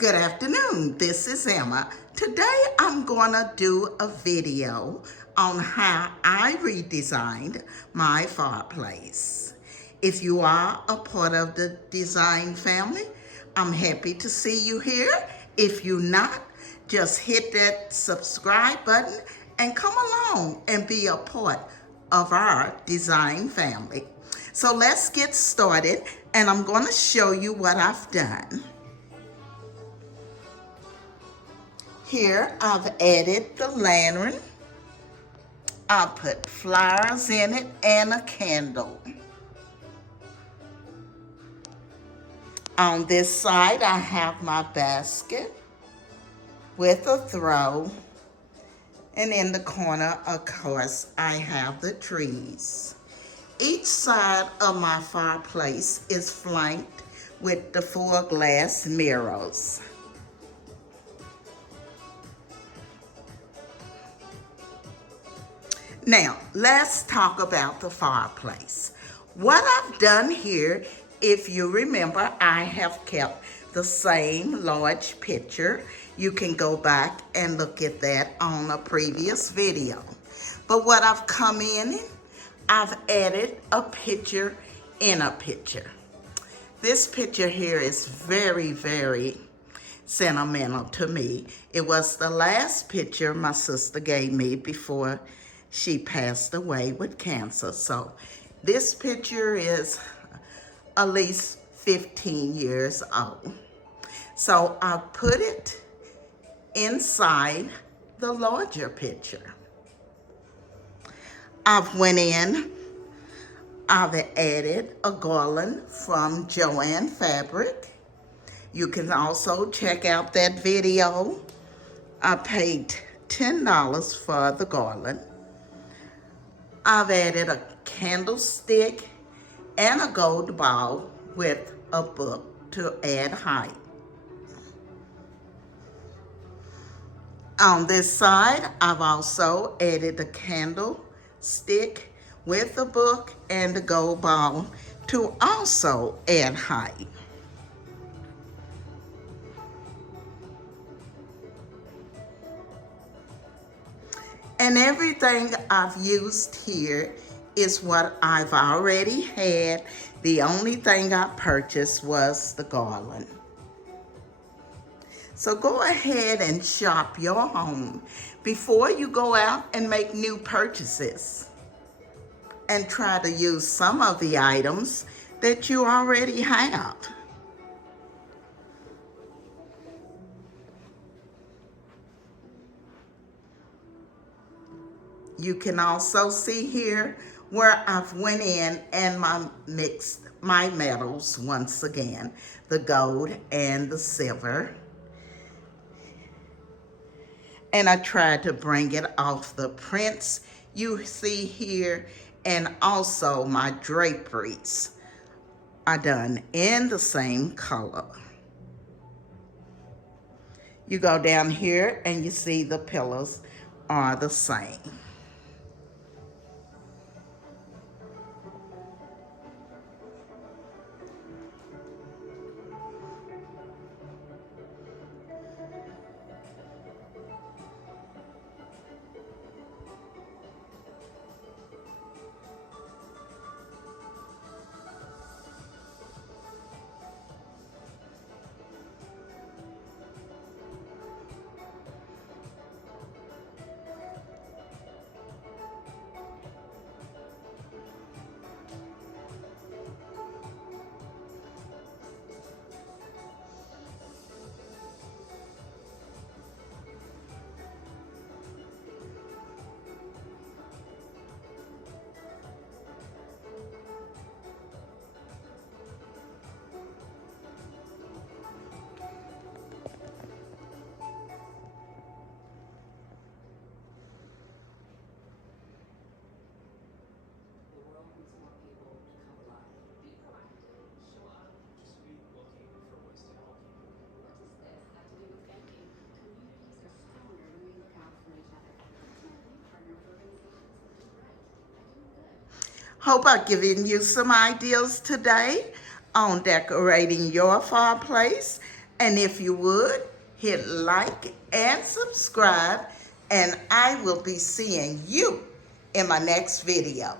Good afternoon, this is Emma. Today I'm gonna do a video on how I redesigned my fireplace. If you are a part of the design family, I'm happy to see you here. If you're not, just hit that subscribe button and come along and be a part of our design family. So let's get started, and I'm gonna show you what I've done. Here I've added the lantern. I put flowers in it and a candle. On this side I have my basket with a throw. And in the corner, of course, I have the trees. Each side of my fireplace is flanked with the 4 glass mirrors. Now, let's talk about the fireplace. What I've done here, if you remember, I have kept the same large picture. You can go back and look at that on a previous video. But what I've come in, I've added a picture in a picture. This picture here is very, very sentimental to me. It was the last picture my sister gave me before she passed away with cancer. So this picture is at least 15 years old. So I put it inside the larger picture. I've went in, I've added a garland from Joann Fabric. You can also check out that video. I paid $10 for the garland. I've added a candlestick and a gold ball with a book to add height. On this side, I've also added a candlestick with a book and a gold ball to also add height. And everything I've used here is what I've already had. The only thing I purchased was the garland. So go ahead and shop your home before you go out and make new purchases. And try to use some of the items that you already have. You can also see here where I've went in and mixed my metals once again, the gold and the silver. And I tried to bring it off the prints you see here, and also my draperies are done in the same color. You go down here and you see the pillows are the same. Hope I've given you some ideas today on decorating your fireplace. And if you would, hit like and subscribe, and I will be seeing you in my next video.